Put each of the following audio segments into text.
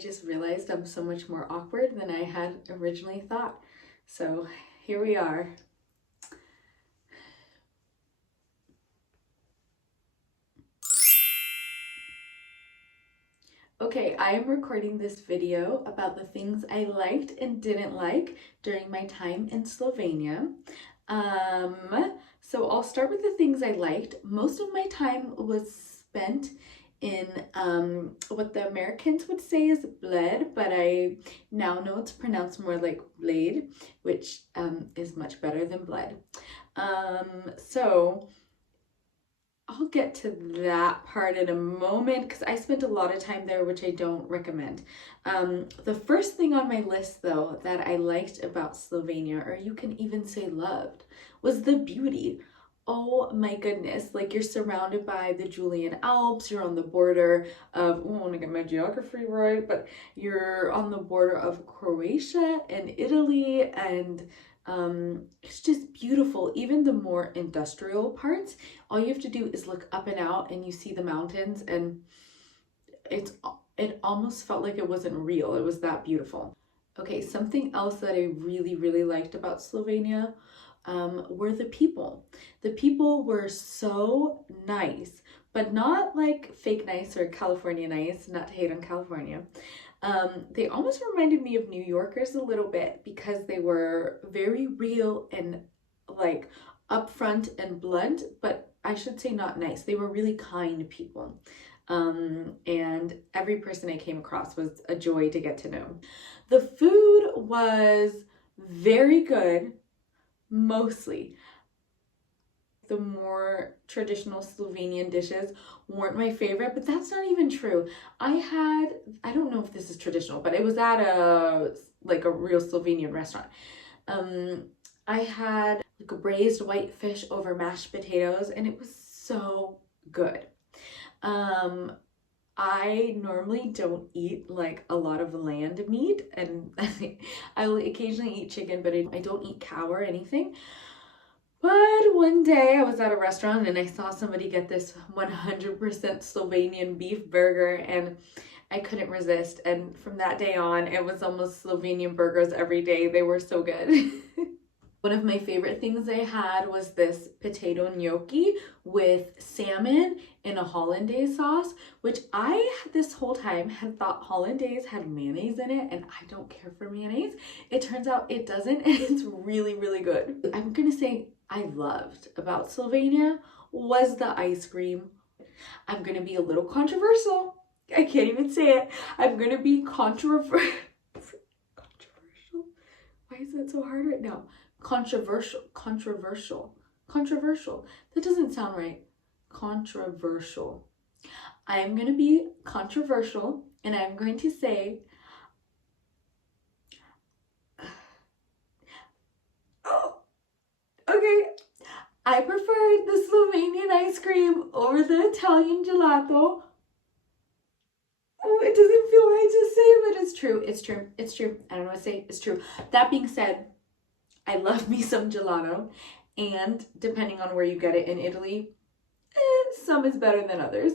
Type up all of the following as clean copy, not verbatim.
just realized I'm so much more awkward than I had originally thought. So here we are. Okay, I am recording this video about the things I liked and didn't like during my time in Slovenia. So I'll start with the things I liked. Most of my time was spent in what the Americans would say is bled, but I now know it's pronounced more like blade, which is much better than bled. So I'll get to that part in a moment because I spent a lot of time there, which I don't recommend. The first thing on my list, though, that I liked about Slovenia, or you can even say loved, was the beauty. Oh my goodness, like you're surrounded by the Julian Alps, you're on the border of, oh, I want to get my geography right, but you're on the border of Croatia and Italy, and it's just beautiful. Even the more industrial parts, all you have to do is look up and out and you see the mountains, and it almost felt like it wasn't real. It was that beautiful. Okay, something else that I really liked about Slovenia were the people. The people were so nice, but not like fake nice or California nice, not to hate on California. They almost reminded me of New Yorkers a little bit because they were very real and like upfront and blunt, but I should say not nice. They were really kind people. And every person I came across was a joy to get to know. The food was very good, mostly. The more traditional Slovenian dishes weren't my favorite, but that's not even true. I don't know if this is traditional, but it was at a real Slovenian restaurant. I had like a braised white fish over mashed potatoes, and it was so good. I normally don't eat like a lot of land meat, and I will occasionally eat chicken, but I don't eat cow or anything. But one day I was at a restaurant and I saw somebody get this 100% Slovenian beef burger, and I couldn't resist. And from that day on, it was almost Slovenian burgers every day. They were so good. One of my favorite things I had was this potato gnocchi with salmon in a hollandaise sauce, which I this whole time had thought hollandaise had mayonnaise in it, and I don't care for mayonnaise. It turns out it doesn't, and it's really good. I'm gonna say I loved about Slovenia was the ice cream. I'm gonna be a little controversial. I can't even say it. I'm gonna be controversial. Why is that so hard right now? Controversial. That doesn't sound right. Controversial. I am going to be controversial, and I'm going to say, oh, okay, I preferred the Slovenian ice cream over the Italian gelato. Oh, it doesn't feel right to say, but it's true. It's true. I don't know what to say. It's true. That being said, I love me some gelato, and depending on where you get it in Italy, some is better than others.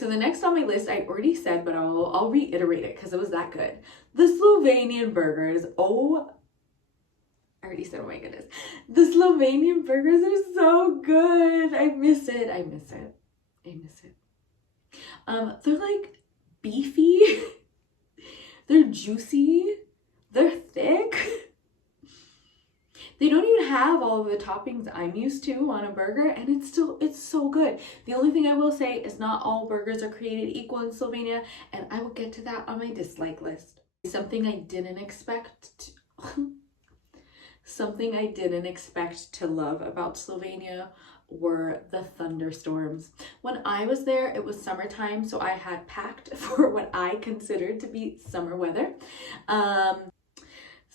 So the next on my list, I already said, but I'll reiterate it because it was that good. The Slovenian burgers. Oh, I already said, oh my goodness. The Slovenian burgers are so good. I miss it. They're like beefy. They're juicy. They're thick. They don't even have all of the toppings I'm used to on a burger, and it's so good. The only thing I will say is not all burgers are created equal in Slovenia, and I will get to that on my dislike list. Something I didn't expect to love about Slovenia were the thunderstorms. When I was there, it was summertime, so I had packed for what I considered to be summer weather.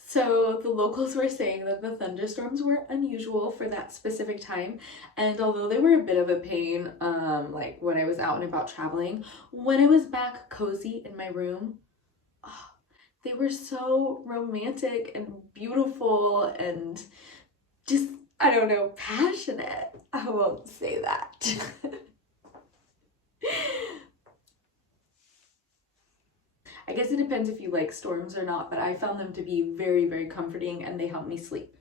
So the locals were saying that the thunderstorms were unusual for that specific time, and although they were a bit of a pain, like when I was out and about traveling, when I was back cozy in my room, oh, they were so romantic and beautiful and just, I don't know, passionate. I won't say that. I guess it depends if you like storms or not, but I found them to be very, very comforting and they help me sleep.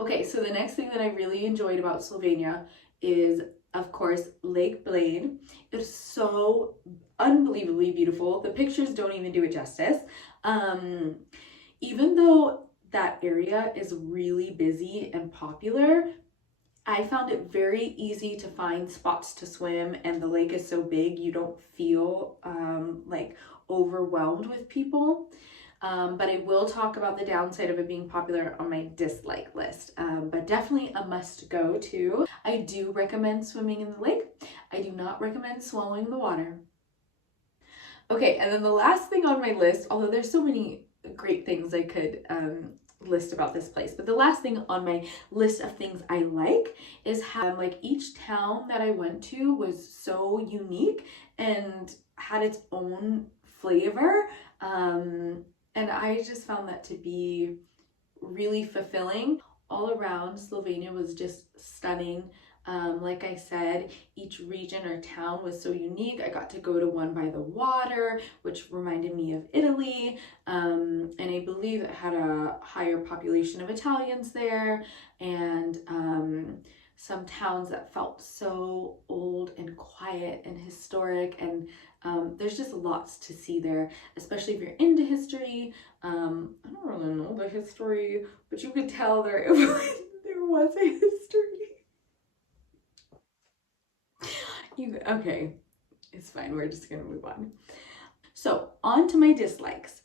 Okay, so the next thing that I really enjoyed about Slovenia is, of course, Lake Blade. It's so unbelievably beautiful. The pictures don't even do it justice. Even though that area is really busy and popular, I found it very easy to find spots to swim, and the lake is so big you don't feel like overwhelmed with people. But I will talk about the downside of it being popular on my dislike list, but definitely a must go to. I do recommend swimming in the lake. I do not recommend swallowing the water. Okay, and then the last thing on my list, although there's so many great things I could list about this place, but the last thing on my list of things I like is how like each town that I went to was so unique and had its own flavor. And I just found that to be really fulfilling. All around, Slovenia was just stunning. Like I said, each region or town was so unique. I got to go to one by the water, which reminded me of Italy. And I believe it had a higher population of Italians there. And some towns that felt so old and quiet and historic, and there's just lots to see there, especially if you're into history. I don't really know the history, but you could tell there was a history. Okay, it's fine. We're just gonna move on. So on to my dislikes.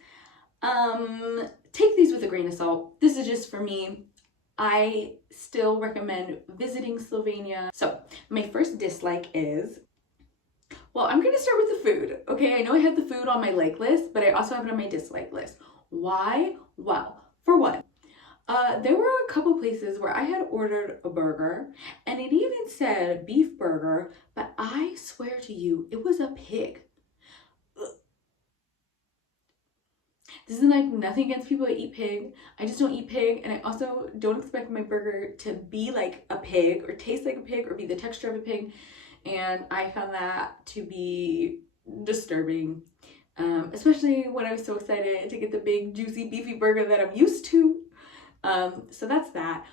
Take these with a grain of salt. This is just for me. I still recommend visiting Slovenia. So my first dislike is, well, I'm gonna start with the food. Okay, I know I had the food on my like list, but I also have it on my dislike list. Why? Well, for one, there were a couple places where I had ordered a burger and it even said beef burger, but I swear to you, it was a pig. This is like nothing against people that eat pig. I just don't eat pig, and I also don't expect my burger to be like a pig or taste like a pig or be the texture of a pig. And I found that to be disturbing, especially when I was so excited to get the big juicy beefy burger that I'm used to. So that's that.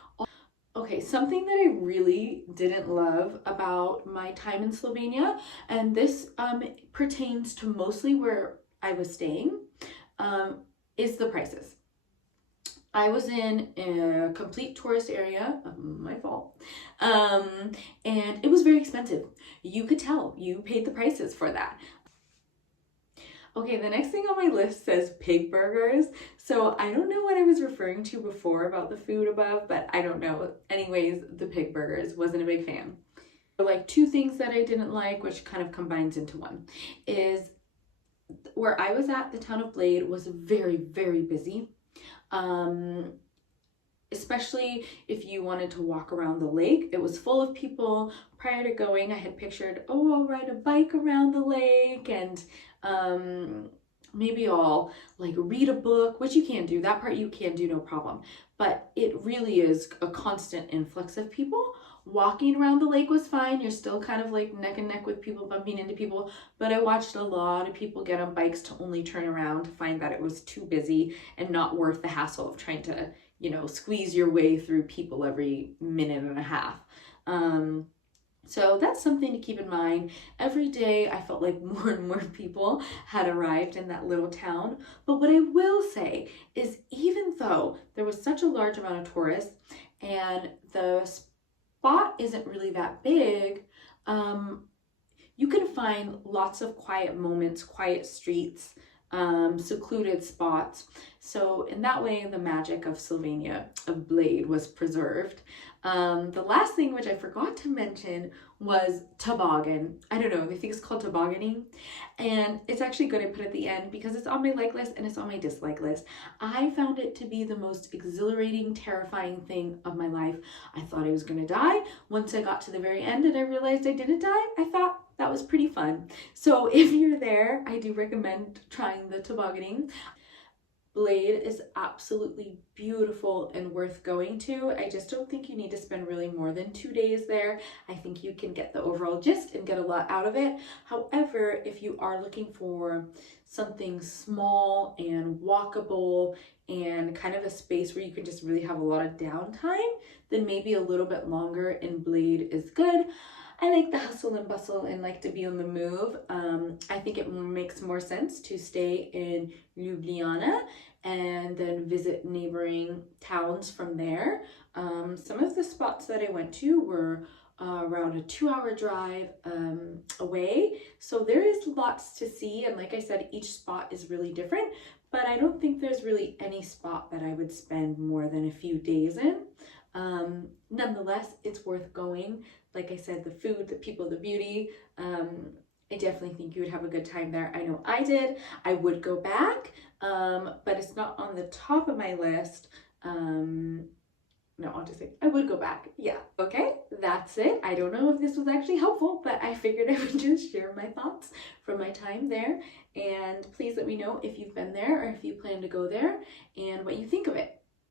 Okay, something that I really didn't love about my time in Slovenia, and this pertains to mostly where I was staying, is the prices. I was in a complete tourist area, my fault, and it was very expensive. You could tell, you paid the prices for that. Okay, the next thing on my list says pig burgers. So I don't know what I was referring to before about the food above, but I don't know. Anyways, the pig burgers, wasn't a big fan. Like two things that I didn't like, which kind of combines into one, is where I was at, the town of Blade was very, very busy. Especially if you wanted to walk around the lake. It was full of people. Prior to going, I had pictured, oh, I'll ride a bike around the lake, and maybe I'll like read a book, which you can do. That part you can do, no problem. But it really is a constant influx of people. Walking around the lake was fine. You're still kind of like neck and neck with people, bumping into people. But I watched a lot of people get on bikes to only turn around to find that it was too busy and not worth the hassle of trying to, you know, squeeze your way through people every minute and a half. So that's something to keep in mind. Every day I felt like more and more people had arrived in that little town. But what I will say is, even though there was such a large amount of tourists and the spot isn't really that big, you can find lots of quiet moments, quiet streets, secluded spots. So in that way, the magic of Slovenia, of Blade, was preserved. The last thing, which I forgot to mention, was toboggan. I don't know, I think it's called tobogganing. And it's actually good I put at the end because it's on my like list and it's on my dislike list. I found it to be the most exhilarating, terrifying thing of my life. I thought I was gonna die. Once I got to the very end and I realized I didn't die, I thought that was pretty fun. So if you're there, I do recommend trying the tobogganing. Blade is absolutely beautiful and worth going to. I just don't think you need to spend really more than 2 days there. I think you can get the overall gist and get a lot out of it. However, if you are looking for something small and walkable and kind of a space where you can just really have a lot of downtime, then maybe a little bit longer in Blade is good. I like the hustle and bustle and like to be on the move. I think it makes more sense to stay in Ljubljana and then visit neighboring towns from there. Some of the spots that I went to were around a 2-hour drive away. So there is lots to see. And like I said, each spot is really different, but I don't think there's really any spot that I would spend more than a few days in. Nonetheless, it's worth going. Like I said, the food, the people, the beauty, I definitely think you would have a good time there. I know I did. I would go back, but it's not on the top of my list. No, I'll just say I would go back. Yeah, okay, that's it. I don't know if this was actually helpful, but I figured I would just share my thoughts from my time there. And please let me know if you've been there or if you plan to go there and what you think of it.